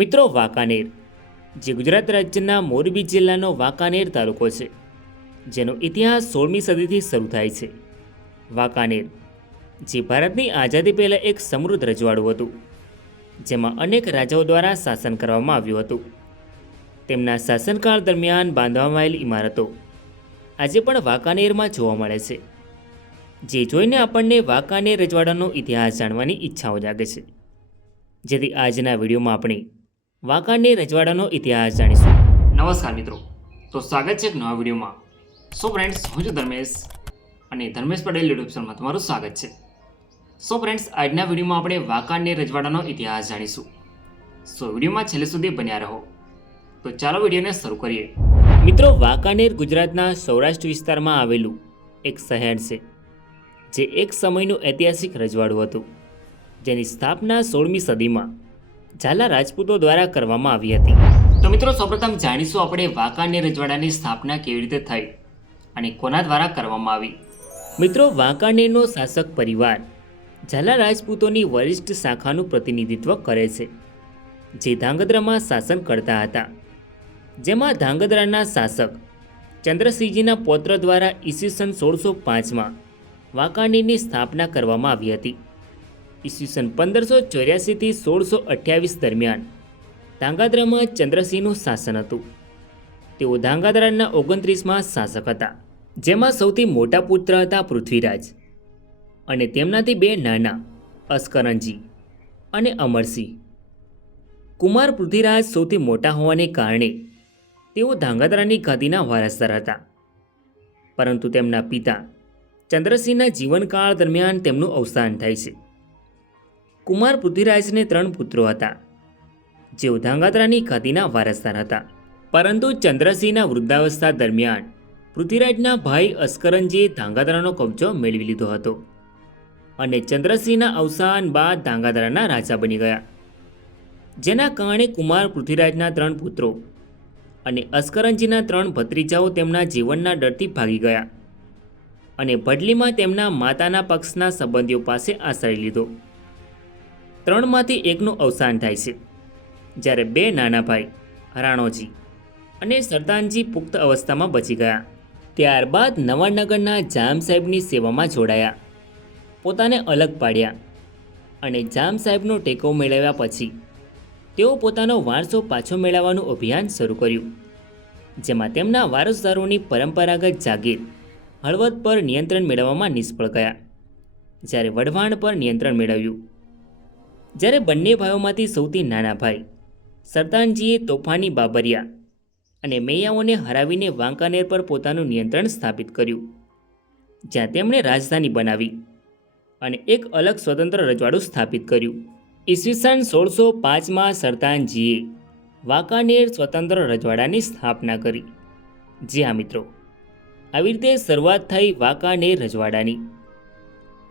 મિત્રો, વાંકાનેર જે ગુજરાત રાજ્યના મોરબી જિલ્લાનો વાંકાનેર તાલુકો છે, જેનો ઇતિહાસ 16મી સદીથી શરૂ થાય છે. વાંકાનેર જે ભારતની આઝાદી પહેલાં એક સમૃદ્ધ રજવાડું હતું, જેમાં અનેક રાજાઓ દ્વારા શાસન કરવામાં આવ્યું હતું. તેમના શાસનકાળ દરમિયાન બાંધવામાં આવેલી ઇમારતો આજે પણ વાંકાનેરમાં જોવા મળે છે, જે જોઈને આપણને વાંકાનેર રજવાડાનો ઇતિહાસ જાણવાની ઈચ્છાઓ જાગે છે. જેથી આજના વિડીયોમાં આપણે વાંકાનેર રજવાડાનો ઇતિહાસ જાણીશું. નમસ્કાર મિત્રો, તો સ્વાગત છે એક નવા વિડીયોમાં. સો ફ્રેન્ડ્સ, હું છું ધર્મેશ અને ધર્મેશ પટેલ યુટ્યુબ ચેનલમાં તમારું સ્વાગત છે. સો ફ્રેન્ડ્સ, આજના વિડીયોમાં આપણે વાંકાનેર રજવાડાનો ઇતિહાસ જાણીશું. સો વિડીયોમાં છેલ્લે સુધી બન્યા રહો. તો ચાલો વિડીયોને શરૂ કરીએ. મિત્રો, વાંકાનેર ગુજરાતના સૌરાષ્ટ્ર વિસ્તારમાં આવેલું એક શહેર છે, જે એક સમયનું ઐતિહાસિક રજવાડું હતું, જેની સ્થાપના 16મી સદીમાં ઝાલા રાજપૂતો દ્વારા કરવામાં આવી હતી. તો મિત્રો, સૌપ્રથમ જાણીશું આપણે વાંકાનેર રજવાડાની સ્થાપના કેવી રીતે થઈ અને કોના દ્વારા કરવામાં આવી. મિત્રો, વાંકાનેરનો શાસક પરિવાર ઝાલા રાજપૂતોની વરિષ્ઠ શાખાનું પ્રતિનિધિત્વ કરે છે, જે ધાંગધ્રામાં શાસન કરતા હતા. જેમાં ધાંગધ્રાના શાસક ચંદ્રસિંહજીના પૌત્ર દ્વારા ઈસવીસન 1605માં વાંકાનેરની સ્થાપના કરવામાં આવી હતી. ઈસવીસન 1584થી 1628 દરમિયાન ધાંગધ્રામાં ચંદ્રસિંહનું શાસન હતું. તેઓ ધાંગધ્રાના 29મા શાસક હતા, જેમાં સૌથી મોટા પુત્ર હતા પૃથ્વીરાજ અને તેમનાથી બે નાના અસ્કરણજી અને અમરસિંહ. કુમાર પૃથ્વીરાજ સૌથી મોટા હોવાને કારણે તેઓ ધાંગધ્રાની ગાદીના વારસદાર હતા. પરંતુ તેમના પિતા ચંદ્રસિંહના જીવનકાળ દરમિયાન તેમનું અવસાન થાય છે. કુમાર પૃથ્વીરાજને 3 પુત્રો હતા, જેઓ ધાંગધ્રાની ગાદીના વારસદાર હતા. પરંતુ ચંદ્રસિંહના વૃદ્ધાવસ્થા દરમિયાન પૃથ્વીરાજના ભાઈ અસ્કરણજીએ ધાંગધ્રાનો કબજો મેળવી લીધો હતો અને ચંદ્રસિંહના અવસાન બાદ ધાંગધ્રાના રાજા બની ગયા. જેના કારણે કુમાર પૃથ્વીરાજના 3 પુત્રો અને અસ્કરણજીના 3 ભત્રીજાઓ તેમના જીવનના ડરથી ભાગી ગયા અને ભડલીમાં તેમના માતાના પક્ષના સંબંધીઓ પાસે આશ્રય લીધો. 3માંથી એકનું અવસાન થાય છે, જ્યારે 2 નાના ભાઈ રાણોજી અને સરદાનજી પુખ્ત અવસ્થામાં બચી ગયા. ત્યારબાદ નવાનગરના જામ સાહેબની સેવામાં જોડાયા, પોતાને અલગ પાડ્યા અને જામ સાહેબનો ટેકો મેળવ્યા પછી તેઓ પોતાનો વારસો પાછો મેળવવાનું અભિયાન શરૂ કર્યું, જેમાં તેમના વારસદારોની પરંપરાગત જાગીર હળવદ પર નિયંત્રણ મેળવવામાં નિષ્ફળ ગયા, જ્યારે વઢવાણ પર નિયંત્રણ મેળવ્યું. જ્યારે બંને ભાઈઓમાંથી સૌથી નાના ભાઈ સરદાનજીએ તોફાની બાબરિયા અને મૈયાઓને હરાવીને વાંકાનેર પર પોતાનું નિયંત્રણ સ્થાપિત કર્યું, જ્યાં તેમણે રાજધાની બનાવી અને એક અલગ સ્વતંત્ર રજવાડું સ્થાપિત કર્યું. ઈસવીસન 1605માં સરદાનજીએ વાંકાનેર સ્વતંત્ર રજવાડાની સ્થાપના કરી. જી હા મિત્રો, આવી રીતે શરૂઆત થઈ વાંકાનેર રજવાડાની.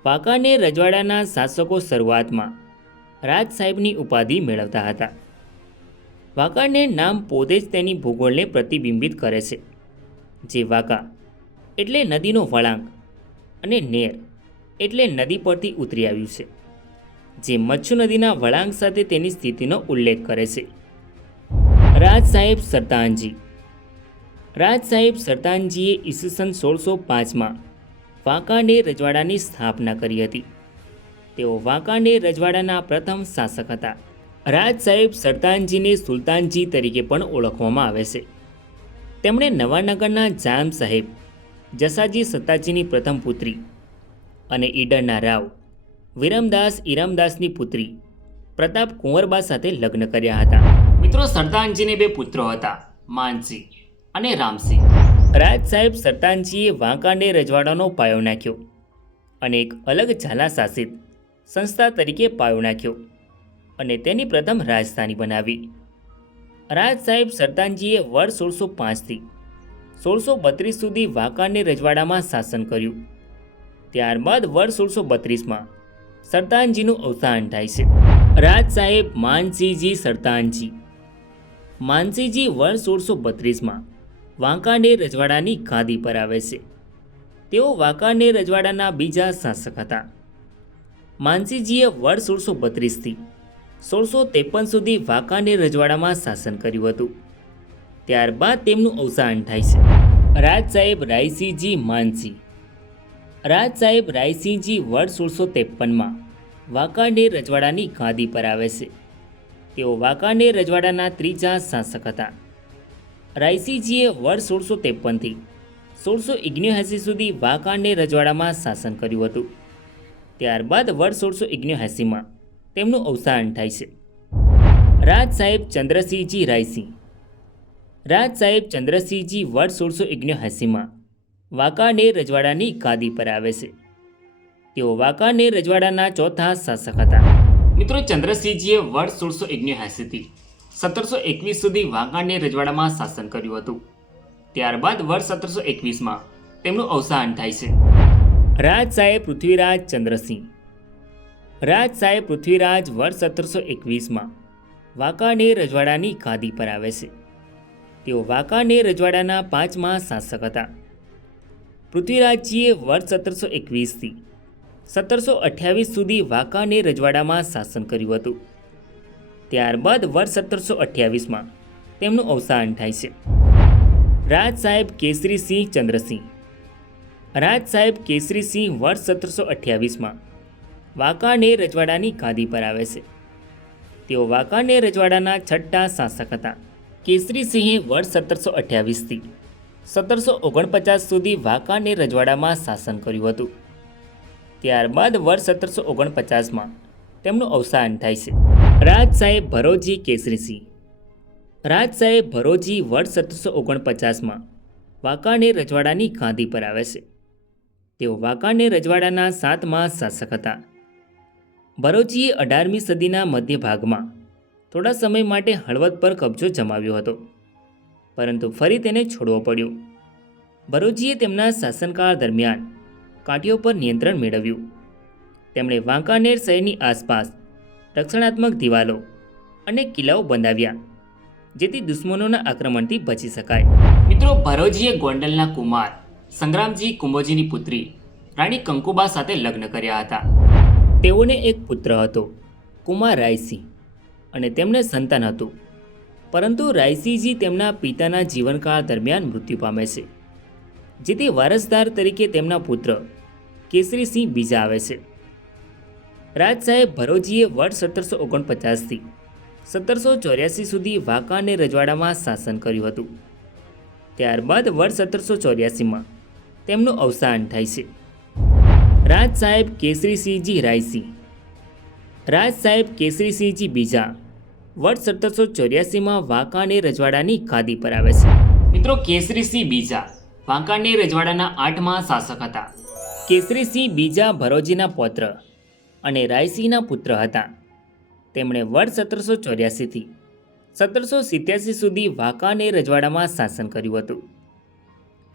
વાંકાનેર રજવાડાના શાસકો શરૂઆતમાં રાજ સાહેબની ઉપાધિ મેળવતા હતા. વાંકાનેર નામ પોતે જ તેની ભૂગોળને પ્રતિબિંબિત કરે છે, જે વાંકા એટલે નદીનો વળાંક અને નેર એટલે નદી પરથી ઉતરી આવ્યું છે, જે મચ્છુ નદીના વળાંક સાથે તેની સ્થિતિનો ઉલ્લેખ કરે છે. રાજ સાહેબ સરદાનજીએ ઈસવીસન 1605માં વાંકાનેર રજવાડાની સ્થાપના કરી હતી. તેઓ વાંકાનેર રજવાડાના પ્રથમ શાસક હતા. રાજ સાહેબ સરદાનજીને સુલતાનજી તરીકે પણ ઓળખવામાં આવે છે. તેમણે નવાનગરના જામ સાહેબ જસાજી સત્તાજીની પ્રથમ પુત્રી અને ઈડરના રાવ વિરમદાસ ઈરામદાસની પુત્રી પ્રતાપ કુંવરબા સાથે લગ્ન કર્યા હતા. મિત્રો, સરદાનજીને 2 પુત્રો હતા, માનસિંહ અને રામસિંહ. રાજ સાહેબ સરદાનજીએ વાંકાનેર રજવાડાનો પાયો નાખ્યો અને એક અલગ ઝાલા શાસિત સંસ્થા તરીકે પાયો નાખ્યો અને તેની પ્રથમ રાજધાની બનાવી. રાજ સાહેબ સરદાનજીએ વર્ષ 1605થી 1632 સુધી વાંકાનેર રજવાડામાં શાસન કર્યું. ત્યારબાદ વર્ષ 1632માં સરદાનજીનું અવસાન થાય છે. રાજ સાહેબ માનસિંહજી સરદાનજી વર્ષ 1632માં વાંકાનેર રજવાડાની ગાદી પર આવે છે. તેઓ વાંકાનેર રજવાડાના બીજા શાસક હતા. માનસિંહજીએ વર્ષ 1632થી 1653 સુધી વાંકાનેર રજવાડામાં શાસન કર્યું હતું. ત્યારબાદ તેમનું અવસાન થાય છે. રાજ સાહેબ રાયસિંહજી માનસિંહ. રાજ સાહેબ રાયસિંહજી વર્ષ 1653માં વાંકાનેર રજવાડાની ગાદી પર આવે છે. તેઓ વાંકાનેર રજવાડાના ત્રીજા શાસક હતા. રાયસિંહજીએ વર્ષ 1653થી 1679 સુધી વાંકાનેર રજવાડામાં શાસન કર્યું હતું. ત્યારબાદ વર્ષ 1679માં તેમનું અવસાન થાય છે. રાજ સાહેબ ચંદ્રસિંહજી રાયસિંહ. રાજ સાહેબ ચંદ્રસિંહજી વર્ષ 1679માં વાંકાનેર રજવાડાની ગાદી પર આવે છે. તેઓ વાંકાનેર રજવાડાના ચોથા શાસક હતા. મિત્રો, ચંદ્રસિંહજીએ વર્ષ 1679થી 1721 સુધી વાંકાનેર રજવાડામાં શાસન કર્યું હતું. ત્યારબાદ વર્ષ 1721માં તેમનું અવસાન થાય છે. રાજ સાહેબ પૃથ્વીરાજ ચંદ્રસિંહ. રાજ સાહેબ પૃથ્વીરાજ વર્ષ 1721માં વાંકાનેર રજવાડાની ગાદી પર આવે છે. તેઓ વાંકાનેર રજવાડાના પાંચમા શાસક હતા. પૃથ્વીરાજજીએ વર્ષ 1721થી 1728 સુધી વાંકાનેર રજવાડામાં શાસન કર્યું હતું. ત્યારબાદ વર્ષ 1728માં તેમનું અવસાન થાય છે. રાજ સાહેબ કેસરીસિંહ ચંદ્રસિંહ. રાજ સાહેબ કેસરીસિંહ વર્ષ 1728માં વાંકાનેર રજવાડાની ગાદી પર આવે છે. તેઓ વાંકાનેર રજવાડાના છઠ્ઠા શાસક હતા. કેસરીસિંહે વર્ષ 1728થી 1749 સુધી વાંકાનેર રજવાડામાં શાસન કર્યું હતું. ત્યારબાદ વર્ષ 1749માં તેમનું અવસાન થાય છે. રાજ સાહેબ ભરોજી કેસરીસિંહ. રાજ સાહેબ ભરોજી વર્ષ 1749માં વાંકાનેર રજવાડાની ગાદી પર આવે છે. તેઓ વાંકાનેર રજવાડાના સાતમા શાસક હતા. ભરોજીએ 18મી સદીના મધ્ય ભાગમાં થોડા સમય માટે હળવદ પર કબજો જમાવ્યો હતો, પરંતુ ફરી તેને છોડવો પડ્યો. ભરોજીએ તેમના શાસનકાળ દરમિયાન કાંઠીઓ પર નિયંત્રણ મેળવ્યું. તેમણે વાંકાનેર શહેરની આસપાસ રક્ષણાત્મક દિવાલો અને કિલ્લાઓ બંધાવ્યા, જેથી દુશ્મનોના આક્રમણથી બચી શકાય. મિત્રો, ભરોજીએ ગોંડલના કુમાર સંગ્રામજી કુંભોજીની પુત્રી રાણી કંકુબા સાથે લગ્ન કર્યા હતા. તેઓને એક પુત્ર હતો, કુમાર રાયસિંહ, અને તેમને સંતાન હતું. પરંતુ રાયસિંહજી તેમના પિતાના જીવનકાળ દરમિયાન મૃત્યુ પામે છે, જેથી વારસદાર તરીકે તેમના પુત્ર કેસરીસિંહ બીજા આવે છે. રાજ સાહેબ ભરોજીએ વર્ષ 1749થી 1784 સુધી વાંકાનેર રજવાડામાં શાસન કર્યું હતું. ત્યારબાદ વર્ષ 1784માં તેમનું અવસાન થાય છે. રાજ સાહેબ કેસરીસિંહજી રાયસિંહ. રાજ સાહેબ કેસરીસિંહજી બીજા વર્ષ 1784માં વાંકાનેર રજવાડાની ગાદી પર આવે છે. મિત્રો, કેસરીસિંહ બીજા વાંકાનેર રજવાડાના આઠમા શાસક હતા. કેસરીસિંહ બીજા ભરોજીના પૌત્ર અને રાયસિંહના પુત્ર હતા. તેમણે વર્ષ 1784થી 1787 સુધી વાંકાનેર રજવાડામાં શાસન કર્યું હતું.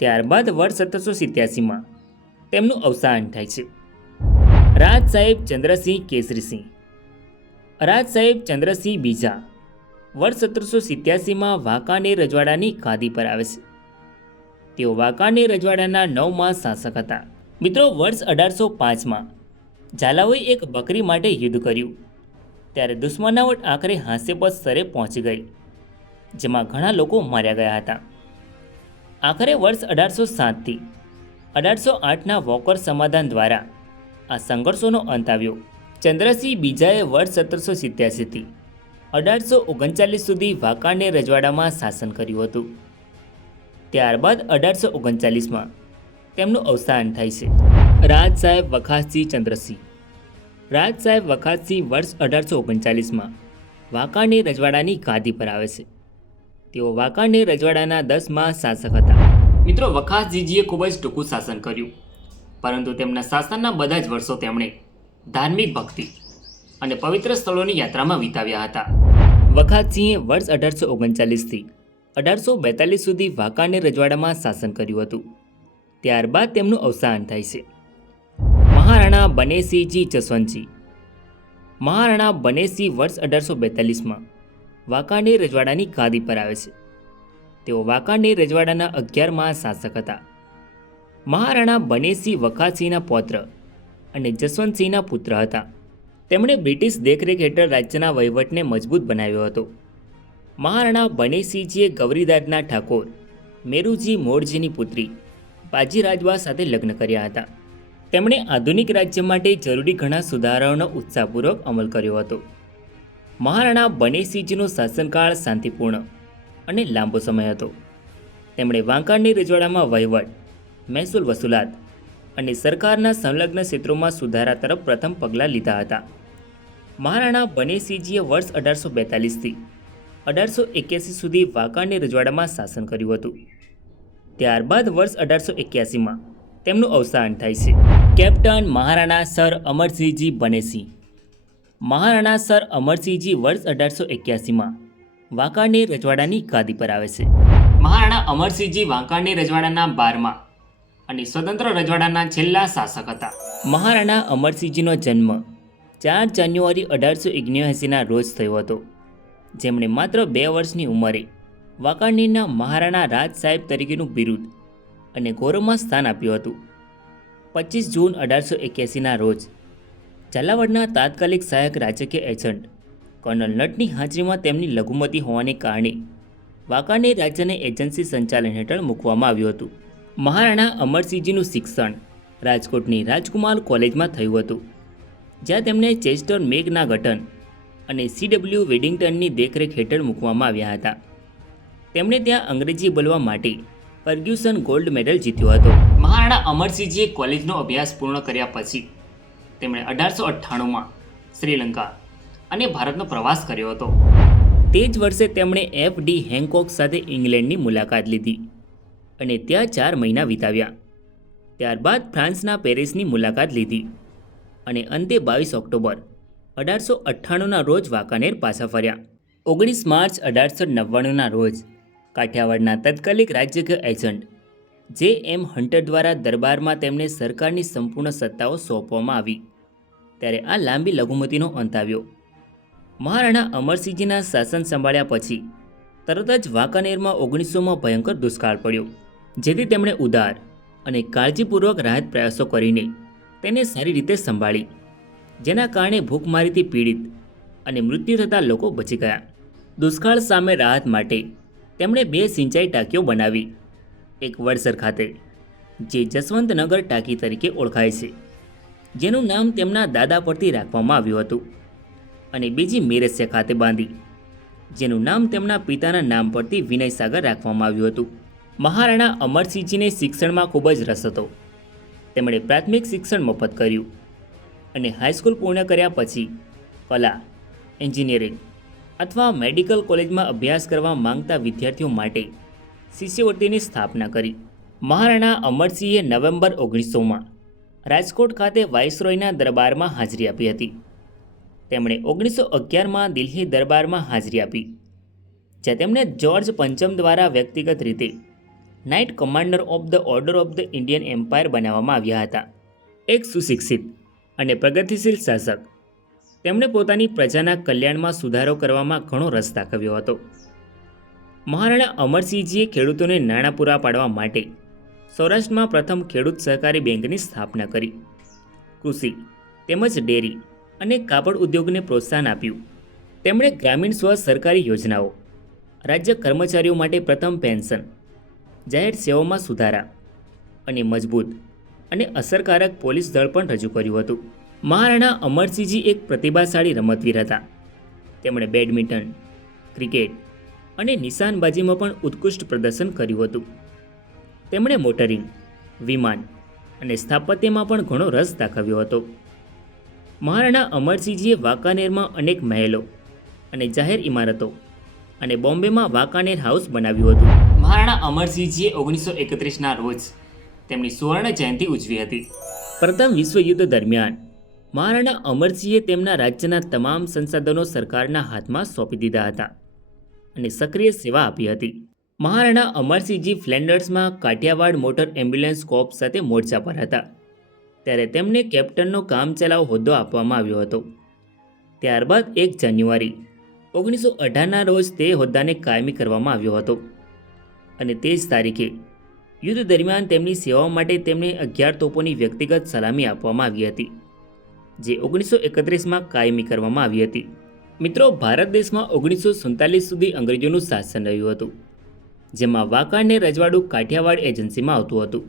ત્યારબાદ વર્ષ 1787માં તેમનું અવસાન થાય છે. રાજ સાહેબ ચંદ્રસિંહ કેસરીસિંહ. રાજ સાહેબ ચંદ્રસિંહ બીજા વર્ષ 1787માં વાંકાનેર રજવાડાની ગાદી પર આવે છે. તેઓ વાંકાનેર રજવાડાના નવમા શાસક હતા. મિત્રો, વર્ષ 1805માં ઝાલાઓએ એક બકરી માટે યુદ્ધ કર્યું, ત્યારે દુશ્મનાવટ આખરે હાસ્યાસ્પદ સ્તરે પહોંચી ગઈ, જેમાં ઘણા લોકો માર્યા ગયા હતા. આખરે વર્ષ 1807થી 1808ના વોકર સમાધાન દ્વારા આ સંઘર્ષોનો અંત આવ્યો. ચંદ્રસિંહ બીજાએ વર્ષ 1787થી 1839 સુધી વાંકાનેર રજવાડામાં શાસન કર્યું હતું. ત્યારબાદ 1839માં તેમનું અવસાન થાય છે. રાજ સાહેબ વખાતસિંહ ચંદ્રસિંહ. રાજ સાહેબ વખાતસિંહ વર્ષ 1839માં વાંકાનેર રજવાડાની ગાદી પર આવે છે. તેઓ વાંકાનેર રજવાડાના 10મા શાસક હતા. મિત્રો, વખાતસિંહજીએ ખૂબ જ ટૂંકું શાસન કર્યું, પરંતુ તેમના શાસનના બધા જ વર્ષો તેમણે ધાર્મિક ભક્તિ અને પવિત્ર સ્થળોની યાત્રામાં વિતાવ્યા હતા. વખાતસિંહે વર્ષ 1839થી 1842 સુધી વાંકાનેર રજવાડામાં શાસન કર્યું હતું. ત્યારબાદ તેમનું અવસાન થાય છે. મહારાણા બનેસિંહજી જસવંતજી. મહારાણા બનેસિંહ વર્ષ 1842માં વાંકાનેર રજવાડાની ગાદી પર આવે છે. તેઓ વાંકાનેર રજવાડાના 11મા શાસક હતા. મહારાણા બનેસિંહ વખાતસિંહના પૌત્ર અને જસવંતસિંહના પુત્ર હતા. તેમણે બ્રિટિશ દેખરેખ હેઠળ રાજ્યના વહીવટને મજબૂત બનાવ્યો હતો. મહારાણા બનેસિંહજીએ ગૌરીદાદના ઠાકોર મેરુજી મોરજીની પુત્રી બાજી રાજવા સાથે લગ્ન કર્યા હતા. તેમણે આધુનિક રાજ્ય માટે જરૂરી ઘણા સુધારાઓનો ઉત્સાહપૂર્વક અમલ કર્યો હતો. મહારાણા બનેસિંહજીનો શાસનકાળ શાંતિપૂર્ણ અને લાંબો સમય હતો. તેમણે વાંકાનેર રજવાડામાં વહીવટ, મહેસૂલ વસૂલાત અને સરકારના સંલગ્ન ક્ષેત્રોમાં સુધારા તરફ પ્રથમ પગલાં લીધા હતા. મહારાણા બનેસિંહજીએ વર્ષ 1842થી 1881 સુધી વાંકાનેર રજવાડામાં શાસન કર્યું હતું. ત્યારબાદ વર્ષ 1881માં તેમનું અવસાન થાય છે. Captain Maharana sir Amarsinhji Banesinh. Maharana sir Amarsinhji વર્ષ 1881માં વાંકાનેર રજવાડાની ગાદી પર આવે છે. મહારાણા અમરસિંહજી વાંકાનેર રજવાડાના 12મા અને સ્વતંત્ર રજવાડાના છેલ્લા શાસક હતા. મહારાણા અમરસિંહજીનો જન્મ 4 જાન્યુઆરી 1879ના રોજ થયો હતો. જેમણે માત્ર 2 વર્ષની ઉંમરે વાંકાનેરના મહારાણા રાજ સાહેબ તરીકેનું બિરુદ અને ગૌરવમાં સ્થાન આપ્યું હતું. 25 જૂન 1881ના રોજ ઝાલાવાડના તાત્કાલિક સહાયક રાજકીય એજન્ટ કર્નલ નટની હાજરીમાં તેમની લઘુમતી હોવાને કારણે વાંકાનેર રાજ્યને એજન્સી સંચાલન હેઠળ મૂકવામાં આવ્યું હતું. મહારાણા અમરસિંહજીનું શિક્ષણ રાજકોટની રાજકુમાર કોલેજમાં થયું હતું, જ્યાં તેમને ચેસ્ટર મેઘનાગટન અને CW વેડિંગ્ટનની દેખરેખ હેઠળ મૂકવામાં આવ્યા હતા. તેમણે ત્યાં અંગ્રેજી બોલવા માટે ફર્ગ્યુસન ગોલ્ડ મેડલ જીત્યો હતો. મહારાણા અમરસિંહજીએ કોલેજનો અભ્યાસ પૂર્ણ કર્યા પછી તેમણે 1898માં શ્રીલંકા અને ભારતનો પ્રવાસ કર્યો હતો. તે જ વર્ષે તેમણે FD હેન્કોક સાથે ઇંગ્લેન્ડની મુલાકાત લીધી અને ત્યાં 4 મહિના વિતાવ્યા. ત્યારબાદ ફ્રાન્સના પેરિસની મુલાકાત લીધી અને અંતે 22 ઓક્ટોબર 1898ના રોજ વાંકાનેર પાછા ફર્યા. 19 માર્ચ 1899ના રોજ કાઠિયાવાડના તત્કાલિક રાજકીય એજન્ટ JM હન્ટર દ્વારા દરબારમાં તેમને સરકારની સંપૂર્ણ સત્તાઓ સોંપવામાં આવી. ત્યારે આ લાંબી લઘુમતીનો અંત આવ્યો. મહારાણા અમરસિંહજીના શાસન સંભાળ્યા પછી તરત જ વાંકાનેરમાં 1900માં ભયંકર દુષ્કાળ પડ્યો, જેથી તેમણે ઉદાર અને કાળજીપૂર્વક રાહત પ્રયાસો કરીને તેને સારી રીતે સંભાળી, જેના કારણે ભૂખમારીથી પીડિત અને મૃત્યુ થતા લોકો બચી ગયા. દુષ્કાળ સામે રાહત માટે તેમણે 2 સિંચાઈ ટાંકીઓ બનાવી. એક વડસર ખાતે, જે જસવંતનગર ટાંકી તરીકે ઓળખાય છે, જેનું નામ તેમના દાદા પરથી રાખવામાં આવ્યું હતું, અને બીજી મેરસિયા ખાતે બાંધી, જેનું નામ તેમના પિતાના નામ પરથી વિનયસાગર રાખવામાં આવ્યું હતું. મહારાણા અમરસિંહજીને શિક્ષણમાં ખૂબ જ રસ હતો. તેમણે પ્રાથમિક શિક્ષણ મફત કર્યું અને હાઈસ્કૂલ પૂર્ણ કર્યા પછી કલા, એન્જિનિયરિંગ અથવા મેડિકલ કોલેજમાં અભ્યાસ કરવા માંગતા વિદ્યાર્થીઓ માટે શિષ્યવૃત્તિની સ્થાપના કરી. મહારાણા અમરસિંહે નવેમ્બર 1900માં રાજકોટ ખાતે વાઇસરોયના દરબારમાં હાજરી આપી હતી. તેમણે 1911માં દિલ્હી દરબારમાં હાજરી આપી, જ્યાં તેમને જ્યોર્જ પંચમ દ્વારા વ્યક્તિગત રીતે Knight Commander of the Order of the Indian Empire બનાવવામાં આવ્યા હતા. એક સુશિક્ષિત અને પ્રગતિશીલ શાસક, તેમણે પોતાની પ્રજાના કલ્યાણમાં સુધારો કરવામાં ઘણો રસ દાખવ્યો હતો. મહારાણા અમરસિંહજીએ ખેડૂતોને નાણાં પૂરા પાડવા માટે સૌરાષ્ટ્રમાં પ્રથમ ખેડૂત સહકારી બેંકની સ્થાપના કરી. કૃષિ તેમજ ડેરી અને કાપડ ઉદ્યોગને પ્રોત્સાહન આપ્યું. તેમણે ગ્રામીણ સ્વ સરકારી યોજનાઓ, રાજ્ય કર્મચારીઓ માટે પ્રથમ પેન્શન, જાહેર સેવાઓમાં સુધારા અને મજબૂત અને અસરકારક પોલીસ દળ પણ રજૂ કર્યું હતું. મહારાણા અમરસિંહજી એક પ્રતિભાશાળી રમતવીર હતા. તેમણે બેડમિન્ટન, ક્રિકેટ અને નિશાનબાજીમાં પણ ઉત્કૃષ્ટ પ્રદર્શન કર્યું હતું. તેમણે મોટરિંગ, વિમાન અને સ્થાપત્યમાં પણ ઘણો રસ દાખવ્યો હતો. મહારાણા અમરસિંહજીએ વાંકાનેરમાં અનેક મહેલો અને જાહેર ઇમારતો અને બોમ્બેમાં વાંકાનેર હાઉસ બનાવ્યું હતું. મહારાણા અમરસિંહજીએ 1931ના રોજ તેમની સુવર્ણ જયંતિ ઉજવી હતી. પ્રથમ વિશ્વયુદ્ધ દરમિયાન મહારાણા અમરસિંહે તેમના રાજ્યના તમામ સંસાધનો સરકારના હાથમાં સોંપી દીધા હતા અને સક્રિય સેવા આપી હતી. મહારાણા અમરસિંહજી ફ્લેન્ડર્સમાં કાઠિયાવાડ મોટર એમ્બ્યુલન્સ કોર્પ્સ સાથે મોરચા પર હતા, ત્યારે તેમને કેપ્ટનનો કામચલાઉ હોદ્દો આપવામાં આવ્યો હતો. ત્યારબાદ 1 જાન્યુઆરી 1918ના રોજ તે હોદ્દાને કાયમી કરવામાં આવ્યો હતો અને તે જ તારીખે યુદ્ધ દરમિયાન તેમની સેવાઓ માટે તેમને 11 તોપોની વ્યક્તિગત સલામી આપવામાં આવી હતી, જે 1931માં કાયમી કરવામાં આવી હતી. મિત્રો, ભારત દેશમાં 1947 સુધી અંગ્રેજોનું શાસન રહ્યું હતું, જેમાં વાંકાનેર રજવાડું કાઠિયાવાડ એજન્સીમાં આવતું હતું.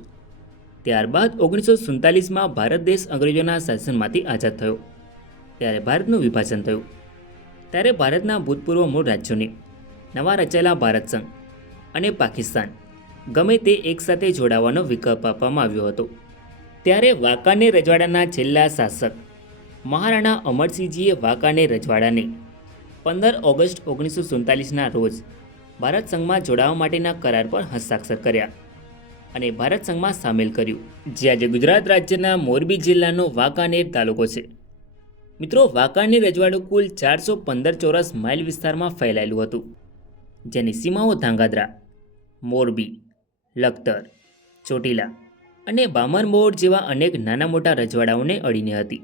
ત્યારબાદ 1947માં ભારત દેશ અંગ્રેજોના શાસનમાંથી આઝાદ થયો. ત્યારે ભારતનું વિભાજન થયું. ત્યારે ભારતના ભૂતપૂર્વ મૂળ રાજ્યોને નવા રચાયેલા ભારત સંઘ અને પાકિસ્તાન ગમે તે એકસાથે જોડાવાનો વિકલ્પ આપવામાં આવ્યો હતો. ત્યારે વાંકાનેર રજવાડાના છેલ્લા શાસક મહારાણા અમરસિંહજીએ વાંકાનેર રજવાડાને 15 ઓગસ્ટ 1947ના રોજ ભારત સંઘમાં જોડાવા માટેના કરાર પર હસ્તાક્ષર કર્યા અને ભારત સંઘમાં સામેલ કર્યું, જે આજે ગુજરાત રાજ્યના મોરબી જિલ્લાનો વાંકાનેર તાલુકો છે. મિત્રો, વાંકાનેર રજવાડું કુલ 415 ચોરસ માઇલ વિસ્તારમાં ફેલાયેલું હતું, જેની સીમાઓ ધાંગધ્રા, મોરબી, લખતર, ચોટીલા અને બામણબોર જેવા અનેક નાના મોટા રજવાડાઓને અડીને હતી.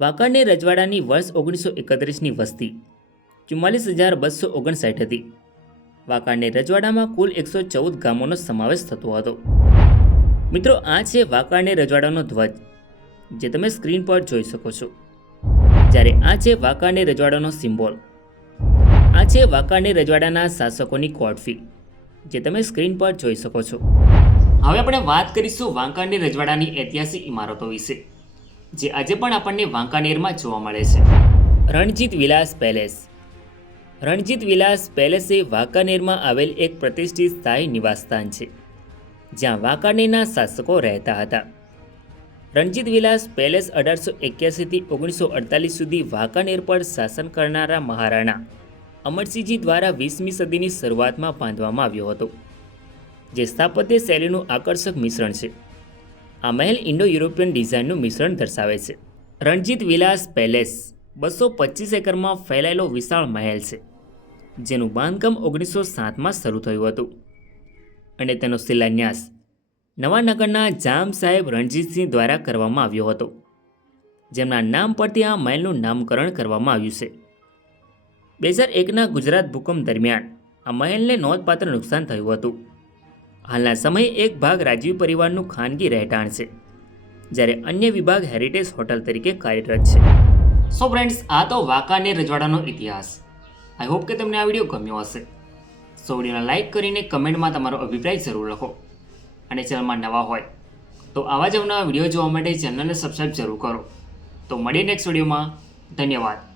વાંકાનેર રજવાડાની વર્ષ 1931ની વસ્તી 44,259 હતી. વાંકાનેર રજવાડામાં કુલ 114 ગામોનો સમાવેશ થતો હતો. મિત્રો, આ છે વાંકાનેર રજવાડાનો ધ્વજ, જે તમે સ્ક્રીન પર જોઈ શકો છો. જ્યારે આ છે વાંકાનેર રજવાડાનો સિમ્બોલ. આ છે વાંકાનેર રજવાડાના શાસકોની કોડ ફી, જે તમે સ્ક્રીન પર જોઈ શકો છો. હવે આપણે વાત કરીશું વાંકાનેર રજવાડાની ઐતિહાસિક ઇમારતો વિશે, જે આજે પણ આપણને વાંકાનેરમાં જોવા મળે છે. રણજીત વિલાસ પેલેસ. રણજીત વિલાસ પેલેસ એ વાંકાનેરમાં આવેલ એક પ્રતિષ્ઠિત સ્થાયી નિવાસસ્થાન છે, જ્યાં વાંકાનેરના શાસકો રહેતા હતા. રણજીત વિલાસ પેલેસ 1881થી 1948 સુધી વાંકાનેર પર શાસન કરનારા મહારાણા અમરસિંહજી દ્વારા 20મી સદીની શરૂઆતમાં બાંધવામાં આવ્યો હતો, જે સ્થાપત્ય શૈલીનું આકર્ષક મિશ્રણ છે. આ મહેલ ઇન્ડો યુરોપિયન ડિઝાઇનનું મિશ્રણ દર્શાવે છે. રણજીત વિલાસ પેલેસ 225 એકરમાં ફેલાયેલો વિશાળ મહેલ છે, જેનું બાંધકામ 1907માં શરૂ થયું હતું અને તેનો શિલાન્યાસ નવાનગરના જામ સાહેબ રણજીતસિંહ દ્વારા કરવામાં આવ્યો હતો, જેમના નામ પરથી આ મહેલનું નામકરણ કરવામાં આવ્યું છે. 2001ના ગુજરાત ભૂકંપ દરમિયાન આ મહેલને નોંધપાત્ર નુકસાન થયું હતું. હાલના સમયે એક ભાગ રાજવી પરિવારનું ખાનગી રહેઠાણ છે, જ્યારે અન્ય વિભાગ હેરિટેજ હોટલ તરીકે કાર્યરત છે. સો ફ્રેન્ડ્સ, આ તો વાંકાનેર રજવાડાનો ઇતિહાસ. આઈ હોપ કે તમને આ વિડીયો ગમ્યો હશે. સો વિડીયોને લાઇક કરીને કમેન્ટમાં તમારો અભિપ્રાય જરૂર લખો, અને ચેનલમાં નવા હોય તો આવા જ નવા વિડીયો જોવા માટે ચેનલને સબસ્ક્રાઈબ જરૂર કરો. તો મળીએ નેક્સ્ટ વિડીયોમાં. ધન્યવાદ.